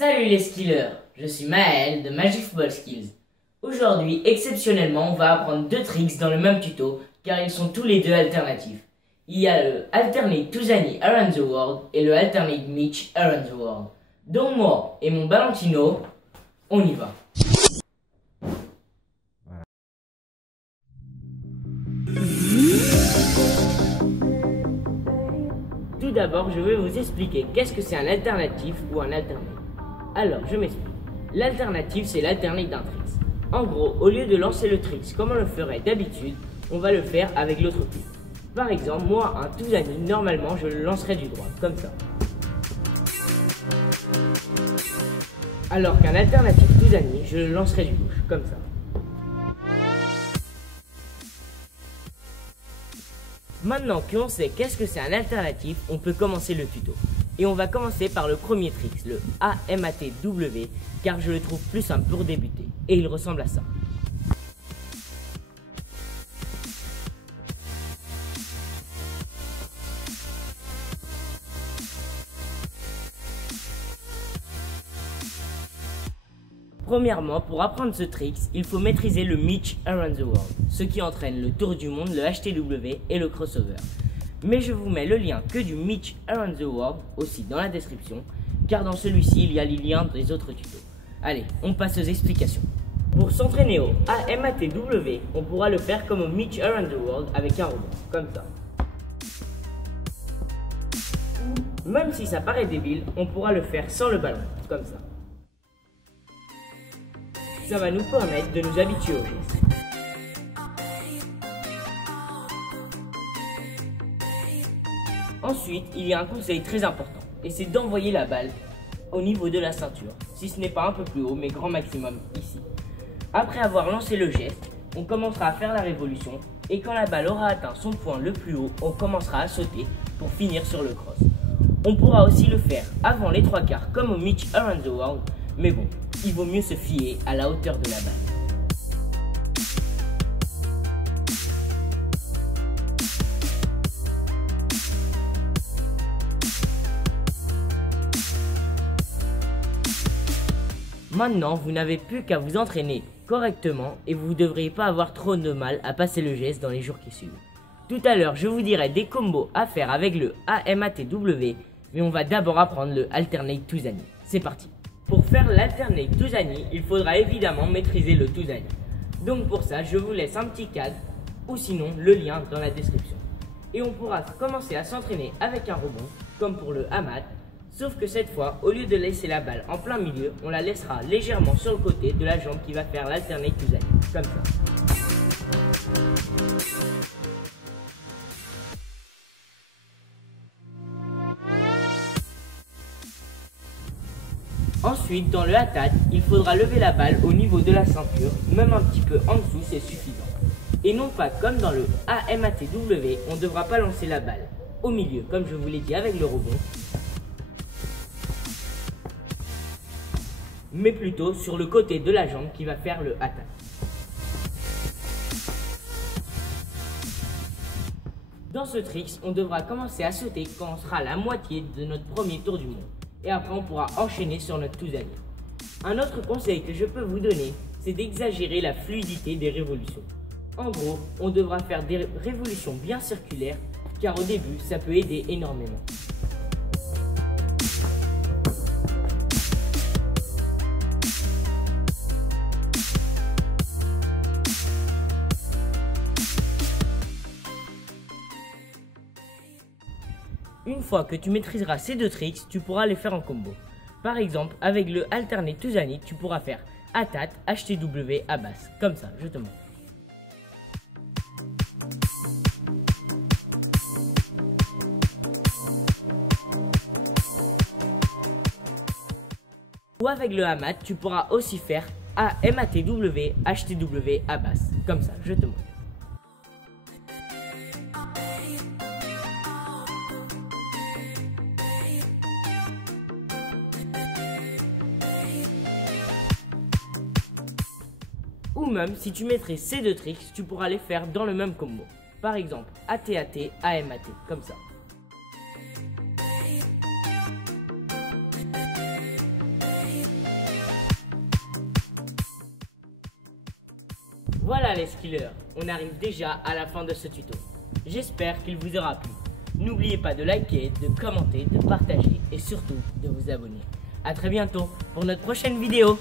Salut les skillers, je suis Maël de Magic Football Skills. Aujourd'hui, exceptionnellement, on va apprendre deux tricks dans le même tuto car ils sont tous les deux alternatifs. Il y a le Alternate Tuzani Around the World et le Alternate Mitch Around the World. Donc moi et mon Valentino, on y va. Tout d'abord, je vais vous expliquer qu'est-ce que c'est un alternatif ou un alternate. Alors, je m'explique. L'alternative, c'est l'alternate d'un tricks. En gros, au lieu de lancer le tricks comme on le ferait d'habitude, on va le faire avec l'autre pied. Par exemple, moi, un Tuzani, normalement, je le lancerai du droit, comme ça. Alors qu'un alternatif Tuzani, je le lancerai du gauche, comme ça. Maintenant qu'on sait qu'est-ce que c'est un alternatif, on peut commencer le tuto. Et on va commencer par le premier trick, le AMATW, car je le trouve plus simple pour débuter. Et il ressemble à ça. Premièrement, pour apprendre ce trick, il faut maîtriser le Mitch Around the World, ce qui entraîne le tour du monde, le HTW et le crossover. Mais je vous mets le lien que du Mitch Around the World aussi dans la description, car dans celui-ci il y a les liens des autres tutos. Allez, on passe aux explications. Pour s'entraîner au AMATW, on pourra le faire comme au Mitch Around the World avec un rebond, comme ça. Même si ça paraît débile, on pourra le faire sans le ballon, comme ça. Ça va nous permettre de nous habituer au geste. Ensuite, il y a un conseil très important, et c'est d'envoyer la balle au niveau de la ceinture, si ce n'est pas un peu plus haut, mais grand maximum ici. Après avoir lancé le geste, on commencera à faire la révolution, et quand la balle aura atteint son point le plus haut, on commencera à sauter pour finir sur le cross. On pourra aussi le faire avant les trois quarts, comme au Mitch Around the World, mais bon, il vaut mieux se fier à la hauteur de la balle. Maintenant, vous n'avez plus qu'à vous entraîner correctement et vous ne devriez pas avoir trop de mal à passer le geste dans les jours qui suivent. Tout à l'heure, je vous dirai des combos à faire avec le AMATW, mais on va d'abord apprendre le Alternate Tuzani. C'est parti! Pour faire l'Alternate Tuzani, il faudra évidemment maîtriser le Tuzani. Donc pour ça, je vous laisse un petit cadre ou sinon le lien dans la description. Et on pourra commencer à s'entraîner avec un rebond, comme pour le AMAT, sauf que cette fois, au lieu de laisser la balle en plein milieu, on la laissera légèrement sur le côté de la jambe qui va faire l'Alternate Tuzani, comme ça. Ensuite, dans le attaque, il faudra lever la balle au niveau de la ceinture, même un petit peu en dessous, c'est suffisant. Et non pas comme dans le AMATW, on ne devra pas lancer la balle au milieu, comme je vous l'ai dit avec le rebond, mais plutôt sur le côté de la jambe qui va faire le attaque. Dans ce trick, on devra commencer à sauter quand on sera à la moitié de notre premier tour du monde. Et après on pourra enchaîner sur notre Tuzani. Un autre conseil que je peux vous donner, c'est d'exagérer la fluidité des révolutions. En gros, on devra faire des révolutions bien circulaires, car au début, ça peut aider énormément. Une fois que tu maîtriseras ces deux tricks, tu pourras les faire en combo. Par exemple, avec le Alternate Tuzani, tu pourras faire Atat, HTW à basse. Comme ça, je te montre. Ou avec le AMAT, tu pourras aussi faire AMATW, HTW à basse. Comme ça, je te montre. Ou même, si tu maîtrises ces deux tricks, tu pourras les faire dans le même combo. Par exemple, ATAT, AMAT, comme ça. Voilà les skillers, on arrive déjà à la fin de ce tuto. J'espère qu'il vous aura plu. N'oubliez pas de liker, de commenter, de partager et surtout de vous abonner. A très bientôt pour notre prochaine vidéo.